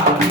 Wow.